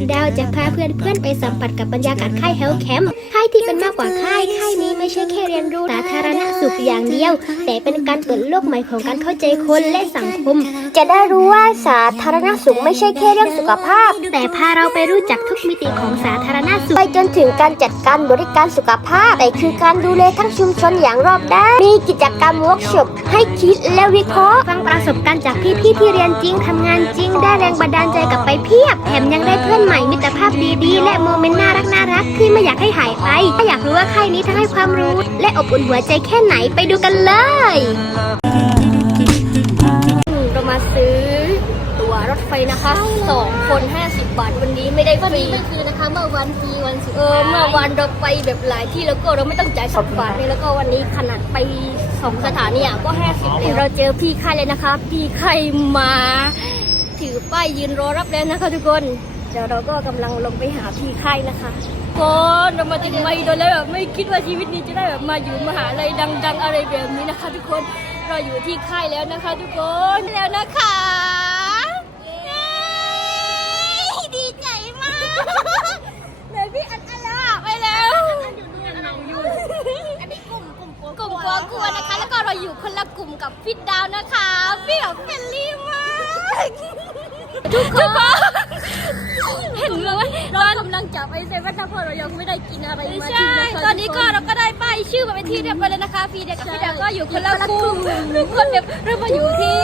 ดดาวจะพาเพื่อนๆไปสัมผัสกับบรรยากาศค่ายเฮลแคมป์ค่ายที่เป็นมากกว่าค่ายค่ายนี้ไม่ใช่แค่เรียนรู้สาธารณสุขอย่างเดียว แต่เป็นการเปิดโลกใหม่ของการเข้าใจคนและสังคม จะได้รู้ว่าสาธารณสุขไม่ใช่แค่เรื่องสุขภาพ แต่พาเราไปรู้จักทุกมิติของสาธารณสุขไปจนถึงการจัดการบริการสุขภาพแต่คือการดูแลทั้งชุมชนอย่างรอบด้านมีกิจกรรมเวิร์กช็อปให้คิดและวิเคราะห์ฟังประสบการณ์จากพี่ๆที่เรียนจริงทำงานจริงได้แรงบันดาลใจกลับไปเพียบแถมยังได้เพื่อนใหม่มิตรภาพดีๆ และโมเมนต์น่ารักน่ารักๆที่ไม่อยากให้หายไป ถ้าอยากรู้ว่าค่ายนี้ทั้งให้ความรู้ และอบอุ่นหัวใจแค่ไหนไปดูกันเลยเรามาซื้อตั๋วรถไฟนะคะสองคน50 บาทวันนี้ไม่ได้ฟรีไม่คือนะคะ เมื่อวันฟรีวันสุดเออเมื่อวันเราไปแบบหลายที่แล้วก็เราไม่ต้องจ่ายสิบบาทเลยแล้วก็วันนี้ขนาดไปสองสถานีอะก็50เลยเราเจอพี่ค่ายเลยนะคะ พี่ค่ายมาถือป้ายยืนรอรับแล้วนะคะทุกคน เดี๋ยวเราก็กำลังลงไปหาพี่ค่ายนะคะคนเรามาถึงไม่โดนแล้วแบบไม่คิดว่าชีวิตนี้จะได้แบบมาอยู่มหาลัยดัง ๆ อะไรแบบนี้นะคะ ทุกคนเราอยู่ที่ค่ายแล้วนะคะ ทุกคนแล้วนะคะเย้ดีใจมากไหนพี่อันอันละไปแล้วอันนี้กลุ่มกลุ่มกลุ่มกลัวกลัวนะคะ แล้วก็เราอยู่คนละกลุ่มกับพี่ดาวนะคะพี่แบบเฟรนลี่มากทุกคนเห็ นไหมเรากำลังจะไปเซเว่นนะเพราะเรายังไม่ได้กินอะไรมาใช่ ตอนนี้ก็เราก็ได้ป้ายชื่อมาเป็นที่เรียบร้อยแล้วนะคะ พี่เด็กกับพี่ดาวก็อยู่คนละกลุ่มทุกคนแบบเรามาอยู่ที่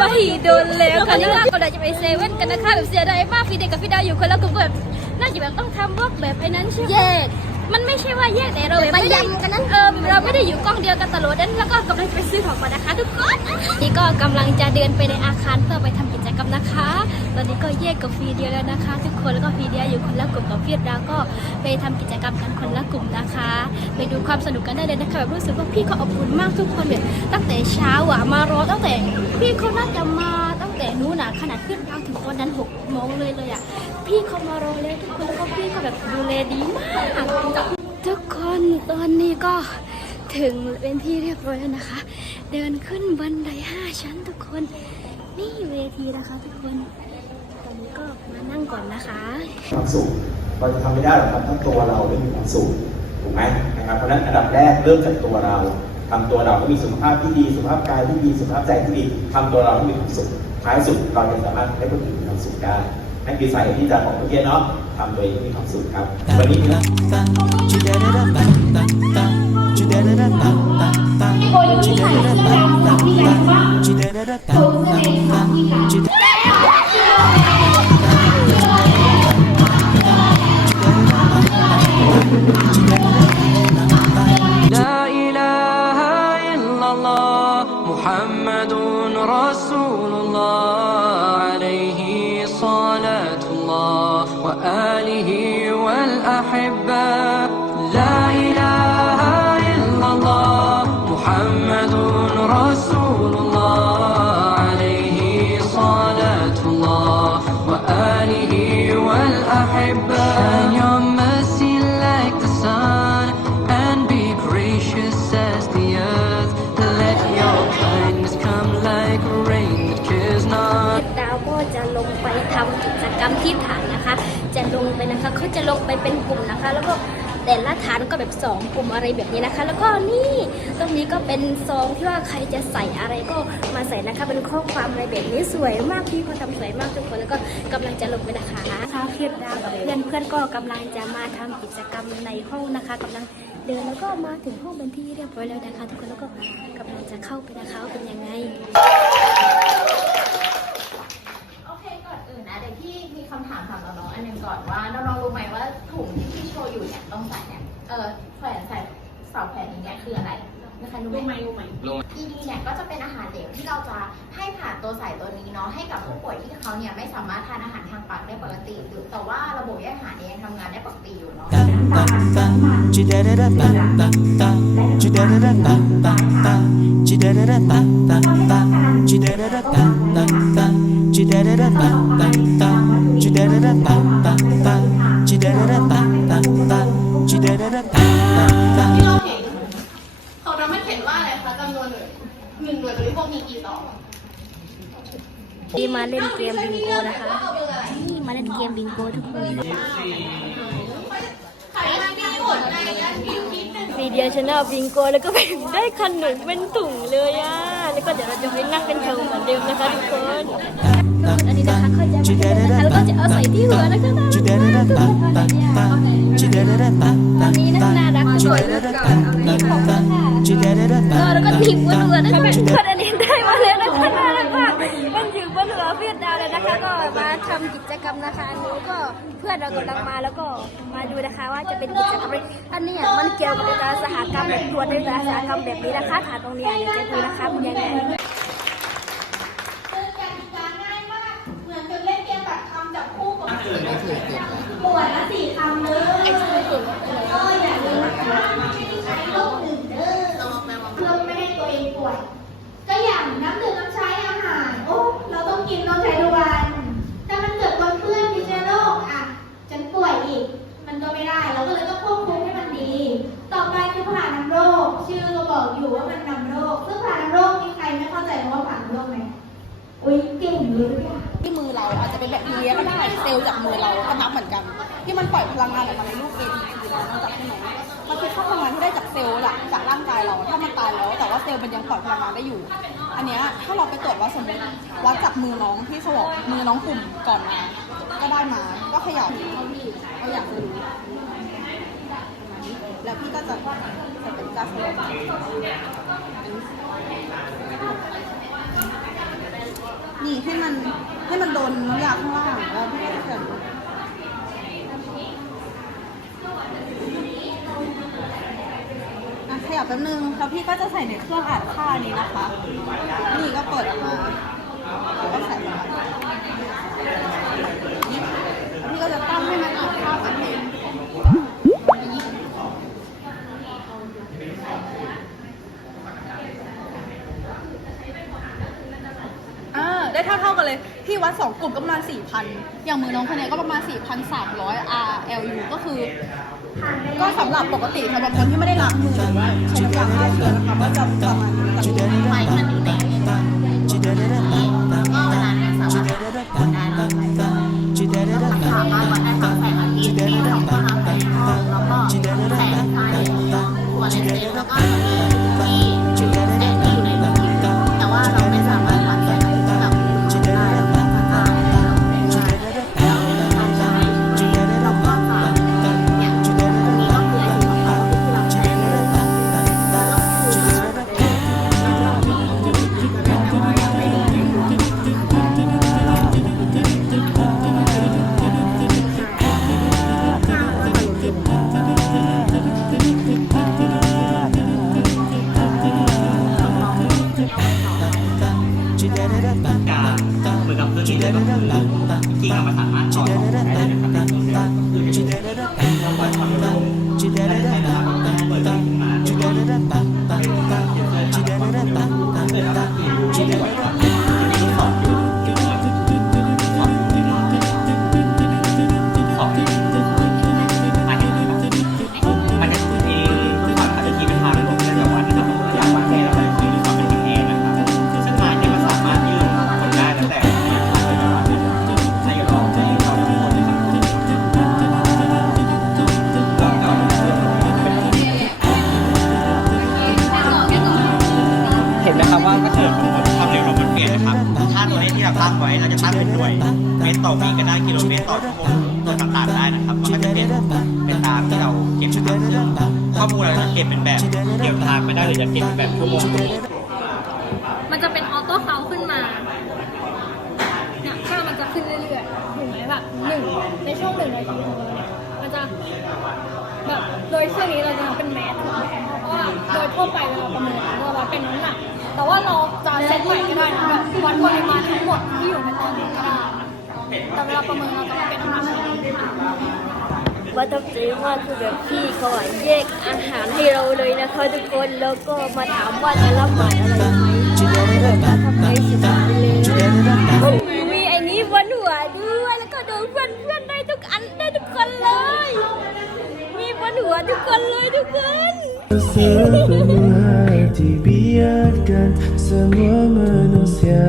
มหิดลแล้วคราวนี้ก็เราจะไปเซเว่นกันนะคะแบบเสียดายมากพี่เด็กกับพี่ดาวอยู่คนละกลุ่มก็แบบน่าจะแบบต้องทำบล็อกแบบไอ้นั้นใช่ไหมแยก มันไม่ใช่ว่าแยกแต่เราแบบไม่ได้กันนั้นเออเราไม่ได้อยู่กล้องเดียวกันตลอดนั้นแล้วก็กำลังจะไปซื้อของก่อนนะคะ ทุกคนนี่ก็กำลังจะเดินไปในอาคารเพื่อไปทำกิจกรรมนะคะ ตอนนี้ก็แยกกับฟีเดียแล้วนะคะ ทุกคนแล้วก็ฟีเดียอยู่คนละกลุ่มกับฟีดดาวก็ไปทำกิจกรรมกันคนละกลุ่มนะคะ ไปดูความสนุกกันได้เลยนะคะแบบรู้สึกว่าพี่เขาอบอุ่นมากทุกคนแบบตั้งแต่เช้าอะมารอตั้งแต่พี่เขาน่าจะมาตั้งแต่นู้นอะขนาดขึ้นดาวถึงวันนั้นหก โมงเลยเลยอะ พี่เขามารอแล้วทุกคนแล้วก็พี่เขาแบบดูแลดีมากทุกคนตอนนี้ก็ถึงเป็นที่เรียบร้อยแล้วนะคะ เดินขึ้นบันไดห้าชั้นทุกคน นี่เวทีนะคะทุกคน ตอนนี้ก็มานั่งก่อนนะคะความสุขเราจะทำไม่ได้หรอกครับถ้าตัวเราไม่มีความสุขถูกไหมนะครับเพราะฉะนั้นอันดับแรกเริ่มจากตัวเรา ทำตัวเราให้มีสุขภาพที่ดีสุขภาพกายที่ดีสุขภาพใจที่ดีทำตัวเราให้มีความสุขท้ายสุดเราจะสามารถให้คนอื่นมีความสุขได้นั่นคือสาเหตุที่จะบอกเมื่อกี้เนาะทำตัวเองให้มีความสุขครับวันนี้นะ لا รรมที่ฐานนะคะ จะลงไปนะคะเขาจะลงไปเป็นกลุ่มนะคะ แล้วก็แต่ละฐานก็แบบสองกลุ่มอะไรแบบนี้นะคะ แล้วก็นี่ตรงนี้ก็เป็นซองที่ว่าใครจะใส่อะไรก็มาใส่นะคะเป็นข้อความอะไรแบบนี้สวยมากพี่เขาทำสวยมากทุกคนแล้วก็กำลังจะลงไปนะคะคาเฟียดาวกับเพื่อนเพื่อนก็กำลังจะมาทำกิจกรรมในห้องนะคะกำลังเดินแล้วก็มาถึงห้องเป็นที่เรียบร้อยแล้วนะคะ ทุกคนแล้วก็กำลังจะเข้าไปนะคะเป็นยังไง โอเคก่อนอื่นนะเดี๋ยวพี่มีคำถามถามน้ องๆอันหนึ่งก่อนว่าน้องๆรู้ไหมว่าถุงที่พี่โชว์อยู่เนี่ยต้องใส่เนี่ยเออแขวนใส่เสาแขวนนี้เนี่ยคืออะไรนะคะรู้ไหมรู้ไหมทีนี้เนี่ยก็จะเป็นอาหารเหลวที่เราจะให้ผ่านตัวใส่ตัวนี้เนาะให้กับผู้ป่วยที่เขาเนี่ยไม่สามารถทานอาหารทางปากได้ปกติหรือแต่ว่าระบบย่อยอาหารเนี่ยยังทำงานได้ปกติอยู่เนาะที่ โภคมีกี่ซองที่มาเล่นเกมบิงโกนะคะ นี่มาเล่นนเกมบิงโกทุกคนขายอะไรดีหมดอะไรนะคิวนิดนึงมีเดียชนะบิงโกแล้วก็ไปได้ขนมเป็นถุงเลยอะ แล้วก็เดี๋ยวเราจะไปนั่งเป็นแถวเหมือนเดิมนะคะทุกคน อันนี้นะคะเขาจะมานะคะแล้วก็จะเอาใส่ที่หัวนะคะน่ารักมากทุกคนตอนนี้น่ารักสวยเหลือเกินเอาเลยขอบคุณค่ะแล้วก็ทีมบนหัวนะคะทุกคนอันนี้ได้มาแล้วนะคะน่ารักมากมันอยู่บนหัวเวี ยดนามเลยนะคะก็มาทำกิจกรรมนะคะอันนี้ก็เพื่อนเรากำลังมาแล้วก็มาดูนะคะว่าจะเป็นกิจกรรมอะไรอันเนี้ยมันเกี่ยวกับการสหกรรมแบบตรวจในอุตสาหกรรมแบบนี้นะคะฐานตรงเนี้ยเดี๋ยวจะดูนะคะเป็นยังไงกติกาง่ายมาก เหมือนกับเล่นเกมแบบคำจับคู่กับหมวดละสี่คำเลยก็อย่าลืมนะคะไม่ได้ใช้โรคหนึ่งเด้อเพื่อไม่ให้ตัวเองป่วย ก็อย่างน้ำดื่มน้ำใช้อาหาร โอ้ เราต้องกินต้องใช้ทุกวัน ถ้ามันเกิดปนเปื้อนมีเชื้อโรคอะฉันป่วยอี ก็ไม่ได้ เราก็เลยต้องควบคุมให้มันดี ต่อไปคือผ่านนำโรค ชื่อก็บอกอยู่ว่ามันนำโรค ซึ่งผ่านนำโรคมีใครไม่เข้าใจว่าผ่านนำโรคไหมอุ้ยเก่งเลยอที่มือเราอาจจะเป็นแบคทีเรียก็ได้เซลล์จากมือเราก็นับเหมือนกัน ที่มันปล่อยพลังงานออกมาในรูป ATP แล้วนอกจากที่ไหนมันคือค่าพลังงานที่ได้จากเซลล์หลักจากร่างกายเรา ถ้ามันตายแล้ว แต่ว่าเซลล์มันยังปล่อยพลังงานได้อยู่ อันเนี้ยถ้าเราไปตรวจว่าสมมติวัดจากมือน้องที่สวอปมือน้องกลุ่มก่อนมา ก็ได้มา ก็ขย่าเท่าที่เราอยากจะรู้แล้วพี่ก็จะจะเป็นกาสโลบนี่ให้มันให้มันโดนน้ำยาข้างล่างแล้วพี่ก็จะอะขยับแป๊บนึงแล้วพี่ก็จะใส่ในเครื่องอ่านค่านี้นะคะ นี่ก็เปิดออกมาแล้วก็ใส่ลงไป ก็จะตั้งให้มันอ่านค่ากันเองอ่าได้เท่าเท่ากันเลยพี่วัด2กลุ่มก็ประมาณ4,000อย่างมือน้องคนนี้ก็ประมาณ4,300 RLU ก็คือ ก็สำหรับปกติสำหรับคนที่ไม่ได้ล้างมือใช้น้ำยาฆ่าเชื้อนะคะก็จะประมาณนี้แต่ไฟมันอยู่ใน อง เมตรต่อวิก็ได้กิโลเมตรต่อชั่วโมงตัวต่างๆได้นะครับมันก็จะเป็นเป็นตามที่เราเก็บนะครับข้อมูลเราจะเก็บเป็นแบบเกี่ยวทางไม่ได้หรือจะเก็บเป็นแบบชั่วโมงชั่วมมันจะเป็นออโต้เซาขึ้นมาเนี่ยค่ามันจะขึ้นเรื่อยๆถูกไหมแบบหนึ่งในช่วงหนึ่งนาทีของเราเนี่ยมันจะแบบโดยเครื่องนี้เราจะเป็นแมสถูกไหมเพราะว่าโดยทั่วไปเวลาประเมินเราวัดเป็นน้ำหนักแต่ว่าเราจะเซตใหม่ก็ได้นะแบบวัดปริมาณทั้งหมดที่อยู่ในตอนนี้ก็ได้ แต่เวลาประเมินเราจะมาเป็นน้ำหนักประทับใจมากคือแบบพี่เขาอะแยกอาหารให้เราเลยนะคะทุกคนแล้วก็มาถามว่าจะรับหมายอะไรไหมแบบประทับใจสุดๆเลยมีไอ้นี้บนหัวด้วยแล้วก็โดนเพื่อนเพื่อนๆได้ทุกอันได้ทุกคนเลย มีบนหัวทุกคนเลยทุกคน sepenuh hati biarkan semua manusia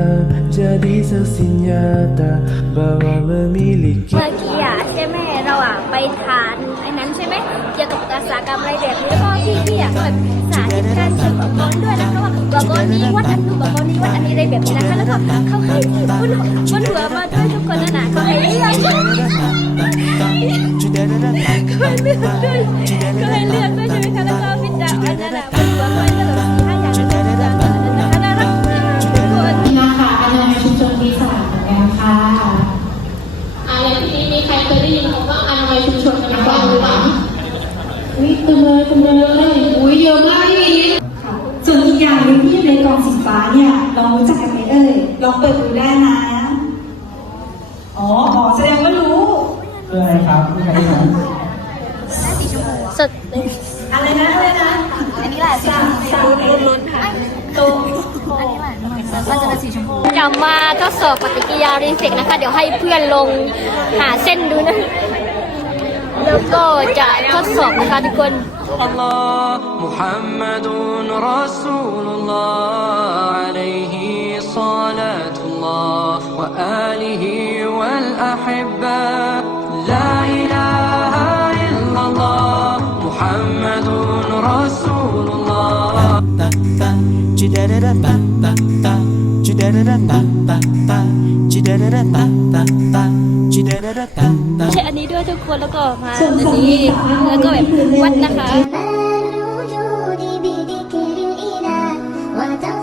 jadi saksi nyata bahwa memiliki เมื่อกี้อะใช่ไหมเราอะไปทานไอ้นั้นใช่ไหมเกี่ยวกับอุตสาหกรรมอะไรแบบนี้แล้วก็พี่พี่อะก็แบบสาธิตการใช้อุปกรณ์ด้วยนะคะว่าอุปกรณ์นี้วัดอันนู้นอุปกรณ์นี้วัดอันนี้อะไรแบบนี้นะคะแล้วก็เขาให้ที่บนบนหัวมาด้วยทุกคนนั่นะเขาให้เลือกก็ให้เลือกด้วยก็ให้เลือกด้วยใช่ไหมคะแล้วก็พี่ดาอันนั้นอะบนหัวก็ให้เลือก ใครเคยได้ยินคำว่าอนามัยชุมชนกันบ้างหรือเปล่าอุ้ยเต็มเลยเต็มเลยอุ้ยเยอะมากพี่ส่วนอีกอย่างหนึงที่อยู่ในกล่องสีฟ้าเนี่ยลองรู้จักกันไหมเอ่ยลองเปิดดูได้นะอ๋ออ๋อแสดงว่ารู้คืออะไรครับคืออะไรครับสดอะไรนะอะไรนะอันนี้แหละสีชมพูลุ้นๆค่ะตรง มันจะเป็นสีชมพูจะมาทดสอบปฏิกิริยารีเฟกนะคะ เดี๋ยวให้เพื่อนลงหาเส้นดูนะ แล้วก็จะทดสอบนะคะทุกคน الله محمد رسول الله عليه صلاة الله وآله والأحبة لا إله إلا الله محمد رسول الله da da da ba ba ba chi da da da ba ba ba chi da da da ba ba ใช่อันนี้ด้วยทุกคนแล้วก็มาอันนี้แล้วก็แบบวัดนะคะ รู้อยู่ดีบีดีเกรินอีนาว่าเจ้า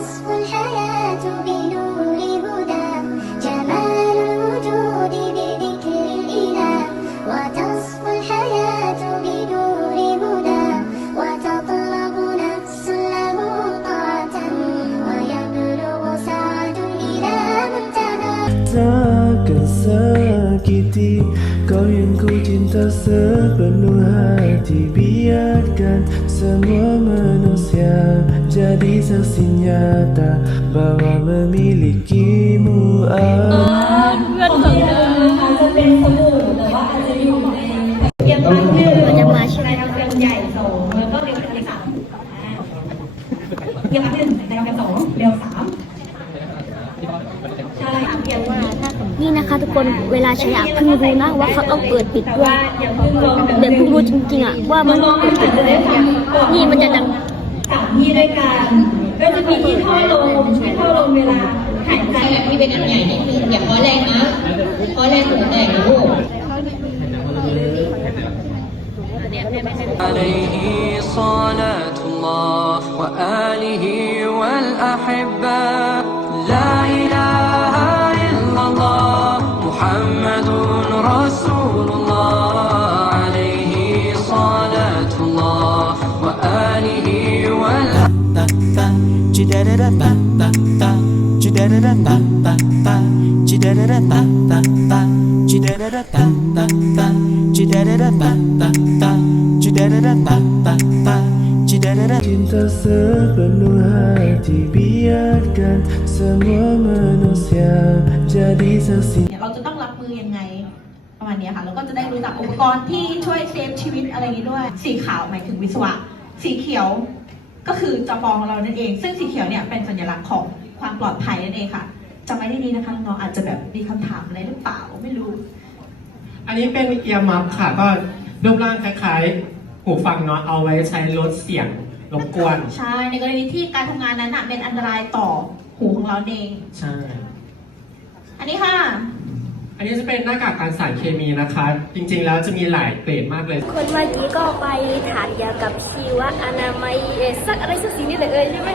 nyata Bahwa memilikimu ah. เพื่อนของเธออาจจะเป็นสบู่แต่ว่าอาจจะอยู่ในเรียงตั้งหนึ่งจะมาใช่ไหมในกำแพงใหญ่สองแล้วก็เรียงตั้งสามอ่าเรียงตั้งหนึ่งในกำแพงสองเรียงสามใช่เรียงว่า นี่นะคะทุกคนเวลาใช้อะเพิ่งรู้นะว่าเขาต้องเปิดปิดด้วยอย่าเดี๋ยวเพิ่งรู้จริงๆอะว่ามันต้องเปิดปิดด้วยนี่มันจะดัง สามที่ด้วยกัน ก็จะมีที่ท่อลมที่ท่อลมเวลาหายใจ แบบที่เป็นอันใหญ่นิดนึงอย่าขอแรงนะขอแรงหัวแตกนะลูก عليه صلاة الله وآله والأحبة لا إله إلا الله محمد رسول الله Cinta sepenuh hati Biarkan semua manusia Jadi saksi เราจะต้องรับมือยังไงประมาณนี้ค่ะแล้วก็จะได้รู้จักอุปกรณ์ที่ช่วยเซฟชีวิตอะไรนี้ด้วย สีขาวหมายถึงวิศวะ สีเขียว ก็คือจปองของเรานั่นเอง ซึ่งสีเขียวเนี่ยเป็นสัญลักษณ์ของความปลอดภัยนั่นเองค่ะจำไว้ได้ดีนะคะน้องๆอาจจะแบบมีคำถามอะไรหรือเปล่าไม่รู้ อันนี้เป็นเอียร์มัฟค่ะก็รูปร่างคล้ายๆ หูฟังเนาะเอาไว้ใช้ลดเสียงรบกวน ใช่ในกรณีที่การทำงานนั้นน่ะเป็นอันตรายต่อหูของเราเอง ใช่ อันนี้ค่ะอั นนี้จะเป็นหน้ากากการสารเคมีนะคะ จริงๆแล้วจะมีหลายเกรดมากเลย คนเมื่อกี้ก็ไปถานยากับชีวอนามัยเอ่อสักอะไรสักสิ่งนี่แหละเออใช่ไหม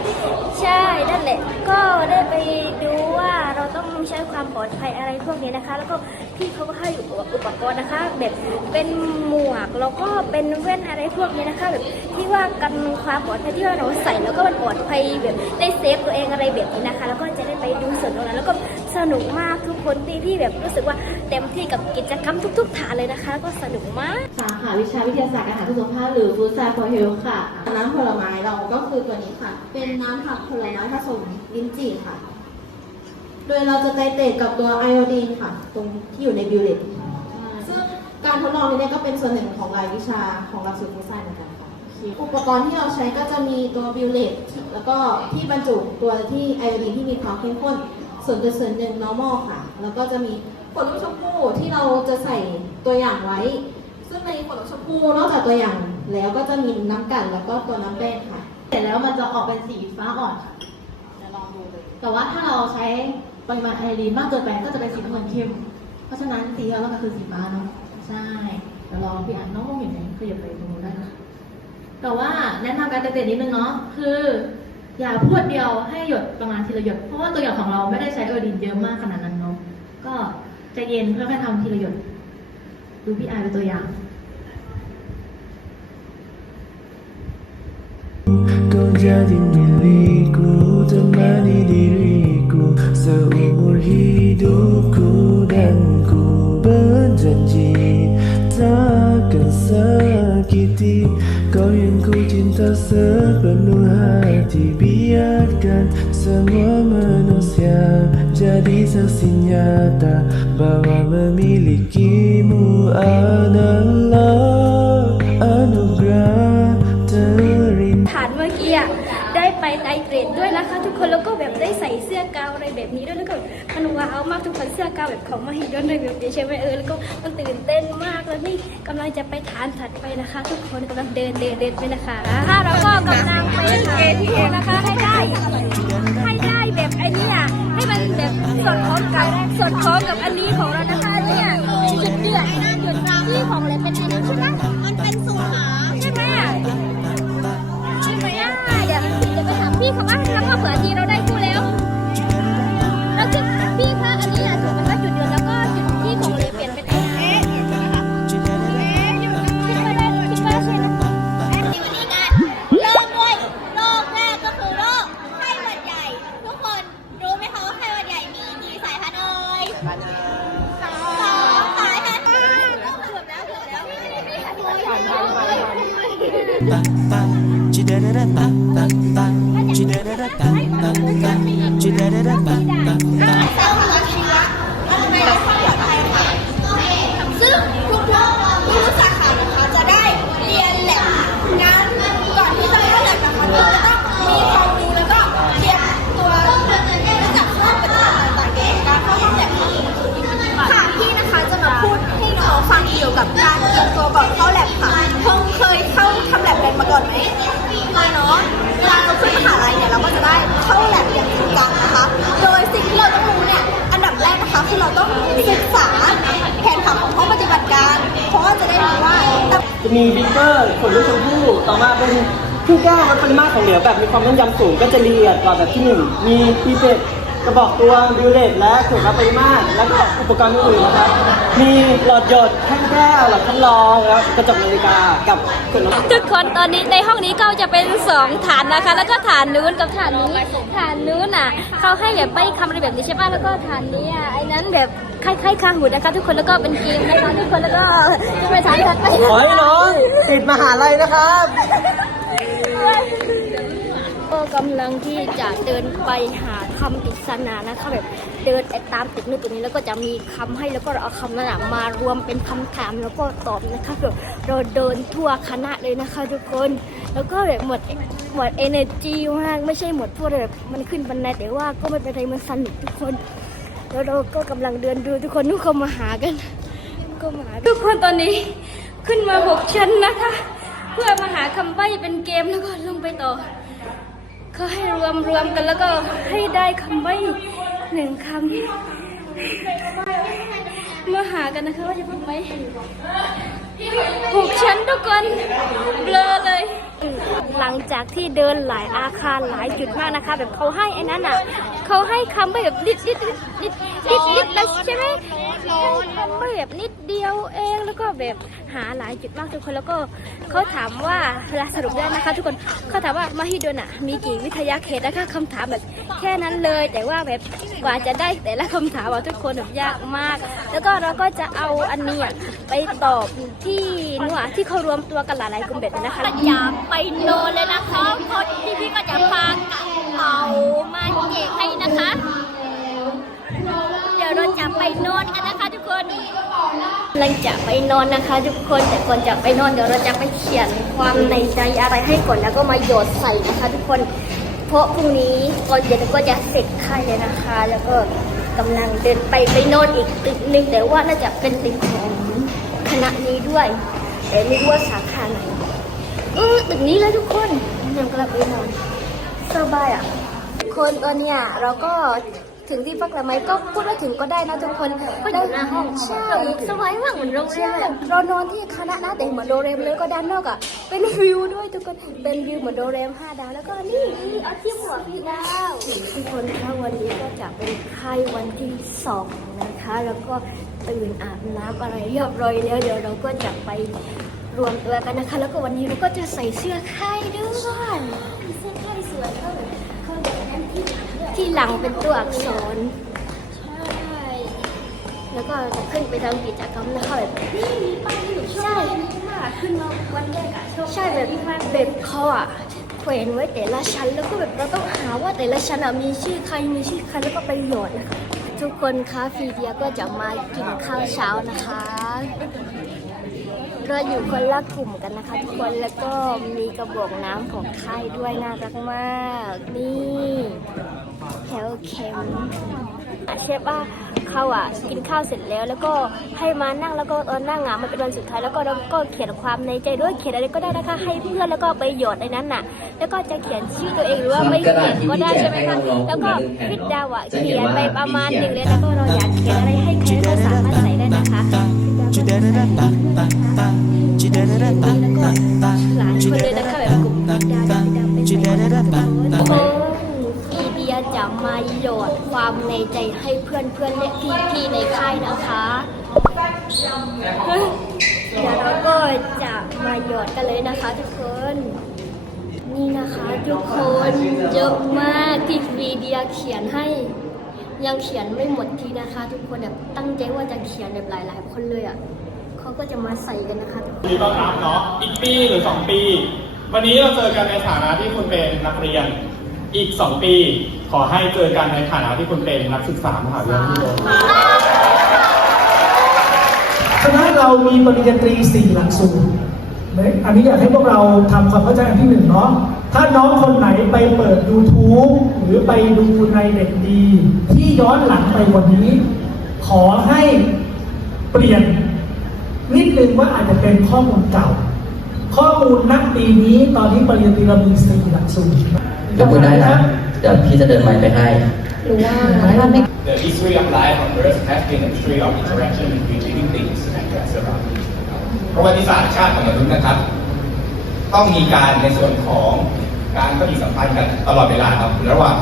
ใช่นั่นแหละก็ได้ไปดูว่าเรา ต้องใช้ความปลอดภัยอะไรพวกนี้นะคะ แล้วก็พี่เขาก็ให้อุปกรณ์นะคะ แบบเป็นหมวกแล้วก็เป็นแว่นอะไรพวกนี้นะคะแบบที่ว่ากันความปลอดภัยที่ว่าเราใส่แล้วก็มันปลอดภัยแบบได้เซฟตัวเองอะไรแบบนี้นะคะ แล้วก็จะได้ไปดูสวนตรงนั้นแล้วก็สนุกมากทุกคนที่พี่แบบรู้สึกว่าเต็มที่กับกิจกรรมทุก ๆ ฐานเลยนะคะ ก็สนุกมากสาขาวิชาวิทยาศาสตร์อาหารสุขภาพหรือ Food Science for Health ค่ะ น้ำผลไม้เราก็คือตัวนี้ค่ะ เป็นน้ำผักผลไม้ผสมลิ้นจี่ค่ะ โดยเราจะไตรเตรตกับตัวไอโอดีนค่ะ ตรงที่อยู่ในบิวเลตซึ่งการทดลองนี้เนี่ยก็เป็นส่วนหนึ่งของรายวิชาของหลักสูตร Food Science เหมือนกันค่ะอุปกรณ์ที่เราใช้ก็จะมีตัวบิวเลตแล้วก็ที่บรรจุตัวที่ไอโอดีนที่มีความเข้มข้น ส่วนจุดส่วนหนึ่ง normal ค่ะ แล้วก็จะมีขวดลูกชมพู่ที่เราจะใส่ตัวอย่างไว้ ซึ่งในขวดลูกชมพู่นอกจากตัวอย่างแล้วก็จะมีน้ำกลั่นแล้วก็ตัวน้ำแป้งค่ะ เสร็จแล้วมันจะออกเป็นสีฟ้าอ่อนค่ะเดี๋ยวลองดูเลยแต่ว่าถ้าเราใช้ ปริมาณไอรีนมากเกินไปก็จะเป็นสีน้ำเงินเข้ม เพราะฉะนั้นสีที่เราต้องการคือสีฟ้าเนาะใช่เดี๋ยวลองพี่อ่านน้องมองเห็นไหมขยับไปตรงนู้นได้นะคะแต่ว่าแนะนำการเตือนนิดนึงเนาะคือ อย่าพูดเดียวให้หยดประมาณทีละหยดเพราะว่าตัวอย่างของเราไม่ได้ใช้ไอโอดีนเยอะมากขนาดนั้นเนาะก็ใจเย็นค่อยๆทำทีละหยดดูพี่อายเป็นตัวอย่าง Kau jadi milikku Temani diriku Seumur hidupku Dan ku berjanji Takkan sakiti Kau yang ku cinta sepenuh hati Biarkan semua manusia Jadi saksi nyata Bahwa memilikimu adalah Anugerah terindah ฐานเมื่อกี้อะได้ไปไตรเกรดด้วยนะคะ ทุกคนแล้วก็แบบได้ ใส่เสื้อกาวอะไรแบบนี้ด้วยแล้วก็มันว้าวมากทุกคนเสื้อกาวแบบของมาฮิดอนเลยแบบนี้ใช่ไหมเออแล้วก็มันตื่นเต้นมากแล้วนี่กำลังจะไปฐานถัดไปนะคะ ทุกคนกำลังเดินเดินเดินไปนะคะถ้าเราก็กำลังไปหาที่นะคะให้ได้ให้ได้แบบไอ้นี่อะให้มันแบบสอดคล้องกับสอดคล้องกับอันนี้ของเรานะคะเนี่ยจุดเดือดจุดที่ของอะไรเป็นอันนี้ใช่ไหมมันเป็นสูตรหาใช่ไหมอะใช่ไหมอะเดี๋ยวเดี๋ยวไปถามพี่เขาว่าแล้วก็เผื่อทีเราได้ ซึ่งทุกๆทุกสาขานะคะจะได้เรียนแลบงั้นก่อนที่จะเข้าแลบนะคะเราจะต้องมีความรู้แล้วก็เรียมตัวรู้จักข้อปฏิบัติต่างๆเกี่ยวกับการเข้าห้องแลบค่ะพี่นะคะจะมาพูดให้น้องฟังเกี่ยวกับการเตรียมตัวก่อนเข้าแลบค่ะ มาก่อนไหมเคยเนาะเวลาเราขึ้นมหาลัยเนี่ยเราก็จะได้เข้าแลบอย่างจริงจังนะคะ โดยสิ่งที่เราต้องรู้เนี่ยอันดับแรกนะคะคือเราต้องศึกษาแผนผังของห้องปฏิบัติการ เพราะว่าจะได้รู้ว่าจะมีบิ๊กเกอร์ขนลูกชมพู่ต่อมาเป็นผู้แก้ววัดปริมาตรของเหลวแบบมีความแม่นยำสูงก็จะละเอียดกว่าแบบที่หนึ่งมีพีเจ็ด กระบอกตัวบิวเลตและขวดวัดปริมาตรและก็อุปกรณ์อื่นๆนะครับ มีหลอดหยดแท่งแก้วหลอดทดลองแล้วกระจกนาฬิกากับขวดน้ำทุกคนตอนนี้ในห้องนี้ก็จะเป็นสองฐานนะคะ แล้วก็ฐานนู้นกับฐานนี้ฐานนู้นอะเขาให้แบบไม่คำอะไรแบบนี้ใช่ป่ะแล้วก็ฐานนี้อะไอ้นั้นแบบคล้ายๆคางหูนะคะ ทุกคนแล้วก็เป็นเกมนะคะทุกคนแล้วก็จะไปฐานถัดไปขอให้น้องติดมหาลัยนะครับก็กำลังที่จะเดินไปหา คำปริศนานะคะแบบเดินไปตามตึกนู้นตึกนี้แล้วก็จะมีคำให้แล้วก็เราเอาคำนั้นมารวมเป็นคำถามแล้วก็ตอบนะคะแบบเราเดินทั่วคณะเลยนะคะทุกคนแล้วก็แบบหมดหมด energy มากไม่ใช่หมดพวกแบบมันขึ้นบันไดแต่ว่าก็ไม่เป็นไรมันสนุกทุกคน แล้วเราก็กำลังเดินดูทุกคนทุกคนมาหากันก็มาหาทุกคนตอนนี้ขึ้นมาหกชั้นนะคะ เพื่อมาหาคำใบ้เป็นเกมแล้วก็ลงไปต่อ ก็ให้รวมรวมกันแล้วก็ให้ได้คำใบ้หนึ่งคำมาหากันนะคะว่าจะพูดไหมหกชั้นทุกคนเบลอเลย หลังจากที่เดินหลายอาคารหลายจุดมากนะคะ แบบเขาให้ไอ้นั้นอะเขาให้คำใบ้แบบนิดนิดนิดนิดนิดนิดแล้วใช่ไหม ให้คำใบ้แบบนิดเดียวเองแล้วก็แบบหาหลายจุดมากทุกคนแล้วก็เขาถามว่าเวลาสรุปได้นะคะทุกคนเขาถามว่ามหิดลอะมีกี่วิทยาเขตนะคะคำถามแบบแค่นั้นเลย แต่ว่าแบบกว่าจะได้แต่ละคำถามอะทุกคนแบบยากมาก แล้วก็เราก็จะเอาอันนี้ไปตอบที่นู่นที่เขารวมตัวกันหลายๆกลุ่มแบบนั้นะคะอยาไปโนเลยนะคะคนที่พี่ก็จะพากระเป๋ามาแจกให้นะคะ เราจะไปนอนกันนะคะทุกคนกำลังจะไปนอนนะคะ ทุกคนแต่ก่อนจะไปนอนเดี๋ยวเราจะไปเขียนความในใจอะไรให้ก่อนแล้วก็มาโยนใส่นะคะ ทุกคน เพราะพรุ่งนี้ก่อนเย็นก็จะเสร็จค่ายเลยนะคะ แล้วก็กำลังเดินไปไปนอนอีกตึกหนึ่งแต่ว่าน่าจะเป็นตึกของคณะนี้ด้วย แต่ไม่รู้ว่าสาขาไหนเออตึกนี้เลยทุกคนยังกำลังไปนอนสบายอะคนตอนเนี้ยเราก็ ถึงที่พักแล้วไหมก็พูดว่าถึงก็ได้นะทุกคนก็อยู่หน้าห้องใช่สบายมากเหมือนโรงแรมเรานอนที่คณะนะแต่เหมือนโรงแรมเลยก็ด้านนอกอะเป็นวิวด้วยทุกคนเป็นวิวเหมือนโรงแรมห้าดาวแล้วก็นี่เอาที่หัวพี่ดาวทุกคนคะวันนี้ก็จะเป็นไข้วันที่สองนะคะ แล้วก็ตื่นอาบน้ำอะไรเรียบร้อยแล้วเดี๋ยวเราก็จะไปรวมตัวกันนะคะ แล้วก็วันนี้เราก็จะใส่เสื้อไข้ด้วยเสื้อไข้สวยเท่าไหร่ ที่หลังเป็นตัวอักษร ใช่ แล้วก็จะขึ้นไปทำกิจกรรมนะคะแบบนี่มีป้ายอยู่ใช่ขึ้นมาวันแรกอะใช่แบบแบบเขาอะแขวนไว้แต่ละชั้นแล้วก็แบบเราต้องหาว่าแต่ละชั้นอะมีชื่อใครมีชื่อใครแล้วก็ไปหยอดนะคะทุกคนคะฟีเดียก็จะมากินข้าวเช้านะคะเราอยู่คนละกลุ่มกันนะคะ ทุกคนแล้วก็มีกระบอกน้ำของค่ายด้วยน่ารักมาก นี่ แถวเข็มอะเชฟว่าเขาอะกินข้าวเสร็จแล้ว แล้วก็ให้มานั่งแล้วก็ตอนนั่งอะมันเป็นวันสุดท้ายแล้วก็เราก็เขียนความในใจด้วยเขียนอะไรก็ได้นะคะ ให้เพื่อนแล้วก็ไปหยอดในนั้นน่ะ แล้วก็จะเขียนชื่อตัวเองหรือว่าไม่เขียนก็ได้ใช่ไหมคะแล้วก็พิดดาวอะเขียนไปประมาณหนึ่งเลยแล้วก็เราอยากเขียนอะไรให้ใครก็สามารถใส่ได้นะคะหลายคนเลยนะคะแบบกลุ่มดาว เดียจะมาโยดความในใจให้เพื่อนเพื่อนและพี่พี่ๆในค่ายนะคะเดี๋ยวเราก็จะมาโยดกันเลยนะคะทุกคน นี่นะคะทุกคนเยอะมากที่วีเดียเขียนให้ ยังเขียนไม่หมดทีนะคะ ทุกคนแบบตั้งใจว่าจะเขียนแบบหลาย ๆ คนเลยอะเขาก็จะมาใส่กันนะคะดีต้อนรับเนาะอีกปีหรือสองปี วันนี้เราเจอกันในฐานะที่คุณเป็นนักเรียนอีกสองปี ขอให้เจอกันในฐานะที่คุณเป็นนักศึกษามหาวิทยาลัยคณะเรามีปริญญาตรีสี่หลักสูตรเนี่ยอันนี้อยากให้พวกเราทำความเข้าใจอันที่หนึ่งเนาะ ถ้าน้องคนไหนไปเปิด YouTube หรือไปดูในเด็กดี ที่ย้อนหลังไปวันนี้ ขอให้เปลี่ยนนิดนึงว่าอาจจะเป็นข้อมูลเก่า ข้อมูลนักปีนี้ตอนนี้ปริญญาตรีเรามีสี่หลักสูตรยกมือได้นะ เดี๋ยวพี่จะเดินไมค์ไปให้ หรือว่าถ้าไม่ The history of life on Earth has been a history of interaction between living things and their surroundings ประวัติศาสตร์ชาติของมนุษย์นะครับ ต้องมีการในส่วนของการปฏิสัมพันธ์กันตลอดเวลาครับระหว่าง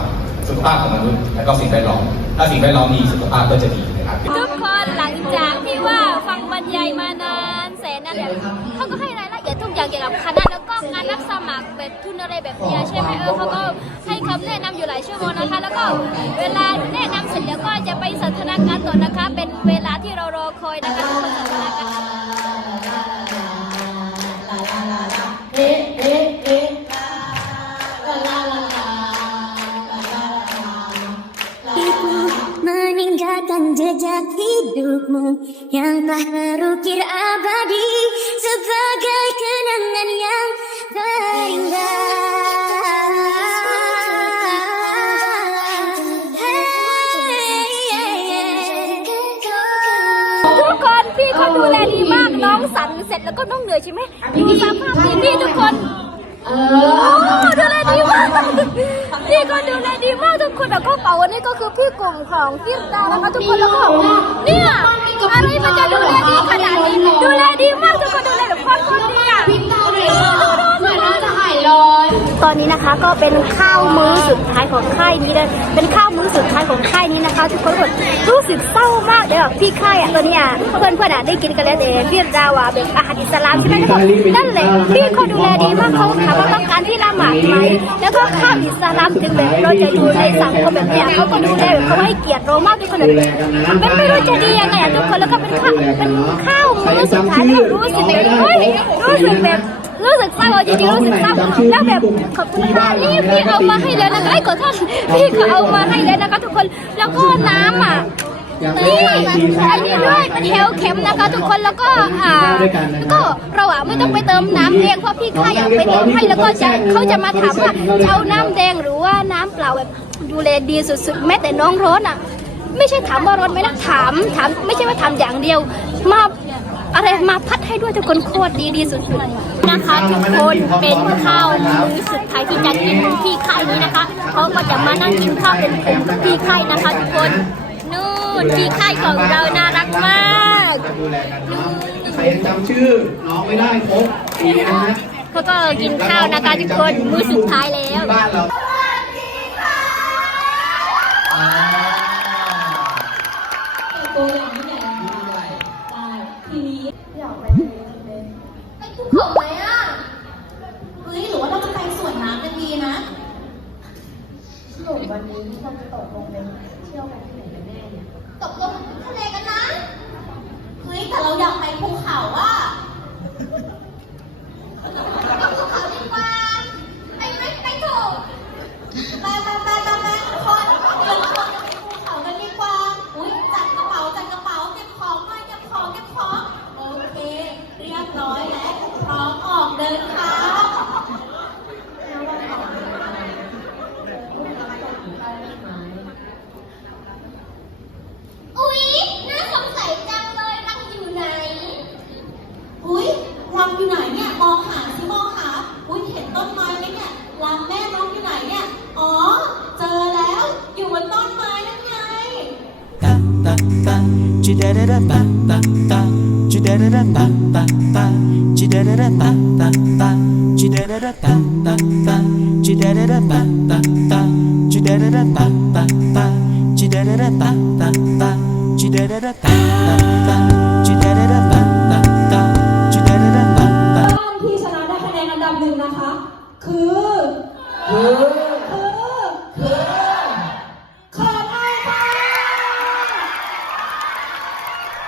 สุขภาพของมนุษย์และก็สิ่งแวดล้อม ถ้าสิ่งแวดล้อมดีสุขภาพก็จะดีนะครับ ทุกคนหลังจากที่ว่าฟังบรรยายมานานแสนนานแบบเขาก็ให้รายละเอียดทุกอย่างเกี่ยวกับคณะแล้ วก็งานรับสมัครแบบทุนอะไรแบบเนี้ยใช่ไหมเออเขาก็ให้คำแนะนำอยู่หลายชั่วโมงนะคะ แล้วก็เวลาแนะนำเสร็จแล้วก็จะไปสันทนาการต่อนะคะ เป็นเวลาที่เรารอคอยนะคะทุกคนสันทนาการ meninggalkan jejak hidupmu yang telah terukir abadi ร็จแล้วก็น้องเหนื่อยใช่ไหมดูสภาพพี่พี่ทุกคนโอ้ดูแลดีมากพี่ก็ดูแลดีมากทุกคนแล้วก็เป๋าวันนี้ก็คือพี่กลุ่มของพี่ดาวนะคะทุกคนแล้วก็เนี่ยอะไรมันจะดูแลดีขนาดนี้ดูแลดีมากทุกคนดูแลแบบโคตรคนดีอะพี่ดาวเลยเหมือนน่าจะหายเลย ตอนนี้นะคะก็เป็นข้าวมื้อสุดท้ายของค่ายนี้เลยเป็นข้าวมื้อสุดท้ายของค่ายนี้นะคะ ทุกคนรู้สึกเศร้ามากเลยอะพี่ค่ายอะตอนนี้อะเพื่อนเพื่อนๆอะได้กินกันแล้วแต่พี่ดาวอะแบบอาหารอิสลามใช่ไหมแล้วก็นั่นแหละพี่เขาดูแลดีมากเขาถามว่าต้องการที่ละหมาดไหมแล้วก็ข้าวอิสลามถึงแบบเราจะอยู่ในสังคมแบบเนี้ยเขาก็ดูแลแบบเขาให้เกียรติเรามากทุกคนแบบมันไม่รู้จะดียังไงอะทุกคนแล้วก็เป็นข้าวเป็นข้าวมื้อสุดท้ายแล้วรู้สึกแบบเฮ้ยรู้สึกแบบ รู้สึกเศร้าจริงๆรู้สึกเศร้าแล้วแบบขอบคุณค่ะนี่พี่เอามาให้แล้วนะคะไอ้ขอโทษพี่เขาเอามาให้แล้วนะคะทุกคนแล้วก็น้ำอะนี่อ้นี่ด้วยเป็นเฮลเข็มนะคะทุกคนแล้วก็อ่าแล้วก็เราอะไม่ต้องไปเติมน้ำแดงเพราะพี่ข้าอยากไปเติมให้แล้วก็จะเขาจะมาถามว่าจะเอาน้ำแดงหรือว่าน้ำเปล่าแบบดูแลดีสุดๆ แม้แต่น้องร้อนอะ ไม่ใช่ถามว่าร้อนไหมนะถามถาม ไม่ใช่ว่าถามอย่างเดียวมา อะไรมาพัดให้ด้วยทุกคนโคตรดีดีสุดๆนะคะ ทุกคนเป็นข้าวมื้อสุดท้ายที่จะกินที่ค่ายนี้นะคะเขาก็จะมานั่งกินข้าวเป็นกลุ่มที่ค่ายนะคะ ทุกคนนู่นที่ค่ายของเราน่ารักมากนู่นใครยังจำชื่อน้องไม่ได้ครบปีนะฮะเขาก็กินข้าวนะคะทุกคนมื้อสุดท้ายแล้วบ้านเราตัว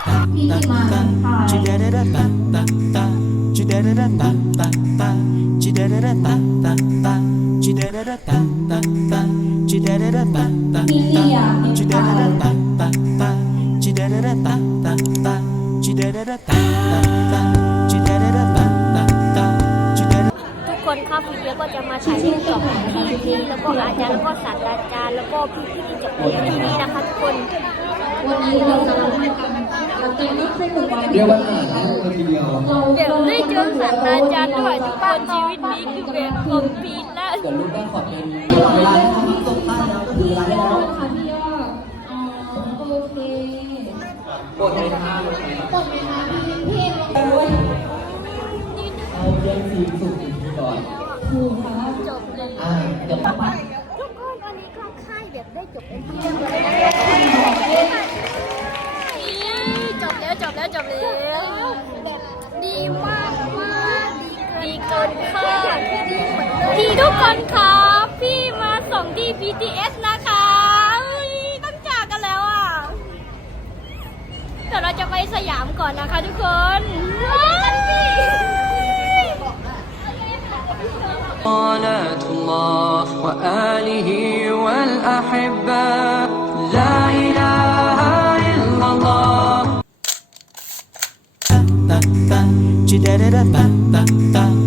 ที่มาค่ะมีนี่อะมีค่ะทุกคนครับพี่เบียร์ก็จะมาถ่ายรูปกับพี่พี่แล้วก็อาจารย์แล้วก็ศาสตราจารย์แล้วก็พี่พี่ที่จะเรียนที่นี่นะคะทุกคนวันนี้เราจะมาให้ กันเราเต็มที่แค่หนึ่งวันเรียกว่าอ่าเลยทีเดียวเดี๋ยวได้เจอศาสตราจารย์ด้วยทุกคนชีวิตนี้คือแบบคอมพีทแล้วส่วรูปด้ขอเป็นเวลาแล้วพี่ตกท่านแล้วก็คือเวลาแล้วค่ะพี่ยอดอ๋อโอเคกดเลยค่ะกดไหมคะพี่พี่ลงไปด้วยเอาเรื่องทีสุดก่อนถูกค่ะจบเลยอ่าเดี๋ยวทุกคนวันนี้ก็ค่ายแบบได้จบเป็นที่ เหมือนเลยพี่ทุกคนครับพี่มาส่งที่ BTS นะคะเฮ้ยต้องจากกันแล้วอ่ะเดี๋ยวเราจะไปสยามก่อนนะคะทุกคนว้าว صلاة الله وآله والأحبة لا إله إلا الله Ba-ba-ba